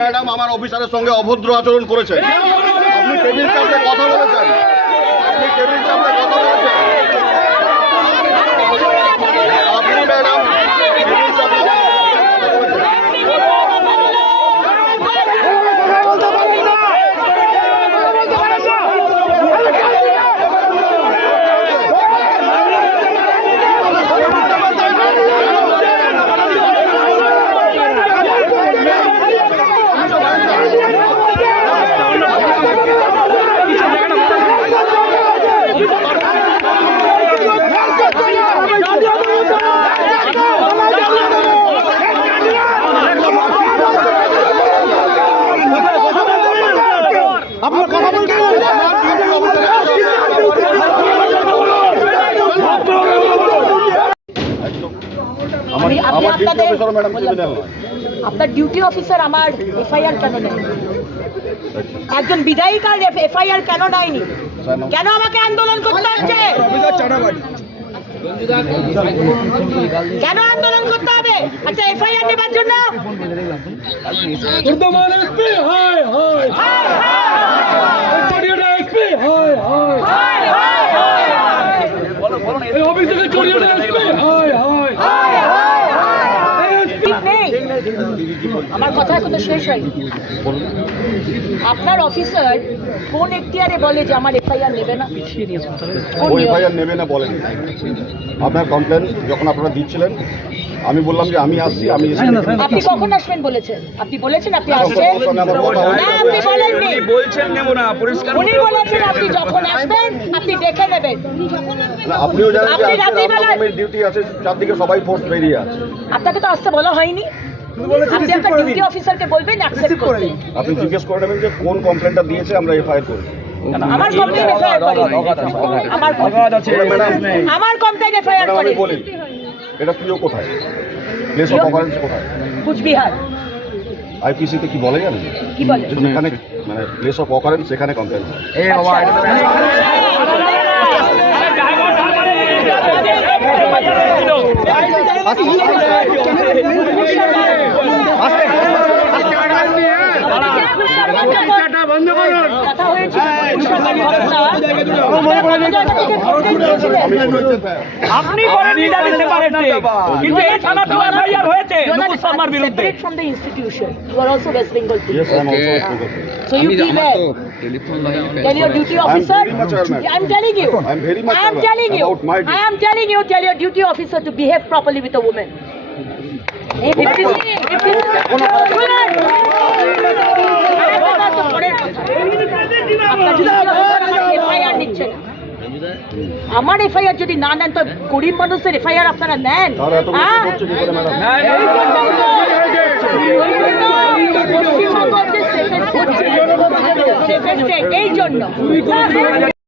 Madam আমার অফিসারের সঙ্গে অভদ্র আচরণ করেছে আপনি টেবিল কথা বলেছেন। আপনি টেবিল কথা বলেছেন আপনি ম্যাডাম টেবিল চাপে কথা বলেছেন। আপনার কথা বলতে আমার ডিউটি অফিসারের একদম। আমার আমি- আপনি আমার ডিউটি আপনাদের- আপনার ডিউটি অফিসার আমার এফআইআর কেন নেই একজন বিধায়িকার এফআইআর কেন নেয়নি? কেন? আমাকে আন্দোলন করতে হচ্ছে? কেন আন্দোলন করতে হবে? আচ্ছা এফআইআর নেবার জন্য? আমার কথা এখনও শেষ হয়নি আপনার অফিসার কোন এখতিয়ারে বলে যে আমার এফআইআর নেবে না কোন ওই এফআইআর নেবে না বলেন আপনার কমপ্লেন যখন আপনারা দিচ্ছিলেন আমি বললাম যে আমি আসছি আমি আপনি কখন আসবেন বলেছেন আপনি বলেছেন আপনি আসছেন ওর সঙ্গে আমার কথা হয়েছে। না আপনি বলেননি বলছেন নেব না পরিষ্কার উনি বলেছেন আপনি যখন আসবেন আপনি দেখে নেবেন আপনিও জানেন যে আপনি আজকে রাত্রিবেলা- রামনবমীর ডিউটি আছে চারদিকে সবাই ফোর্স বেরিয়ে আছে আপনাকে তো আসতে বলা হয়নি আপনি আপনার ডিউটি অফিসারকে বলবেন অ্যাকসেপ্ট করতে আপনি জিজ্ঞেস করে নেবেন যে কোন কমপ্লেনটা দিয়েছে আমরা এফআইআর করি আমার কমপ্লেন এফআইআর করে আমার অগাধ আছে ম্যাডাম আমার কমপ্লেন এফআইআর ম্যাডাম করে এটা প্রিয় কোথায়? Place of? অকারেন্স কোথায়? কুচবিহার। আইপিসিতে কি বলে জানেন? কি বলে? যেখানে মানে প্লেস অফ অকারেন্স সেখানে কমপ্লেন বাবা এটা তো বন্ধ করুন কথা হয়েছিল ঘটনা আমি শুনেছি আপনি করেন নিজামী সেপারেটে কিন্তু এই থানা তো এফআইআর হয়েছে নুপুর শর্মার বিরুদ্ধে separate from the institution. You are also West Bengal police. Yes I am also So you be there. Tell your duty officer. I'm telling you. I am very much I am telling you. I am telling you. Tell your duty officer to behave properly with a woman. If this is, if আমার FIR যদি না নেন তো গরিব মানুষের FIR আপনারা নেন হ্যাঁ? পশ্চিমবঙ্গ এই জন্য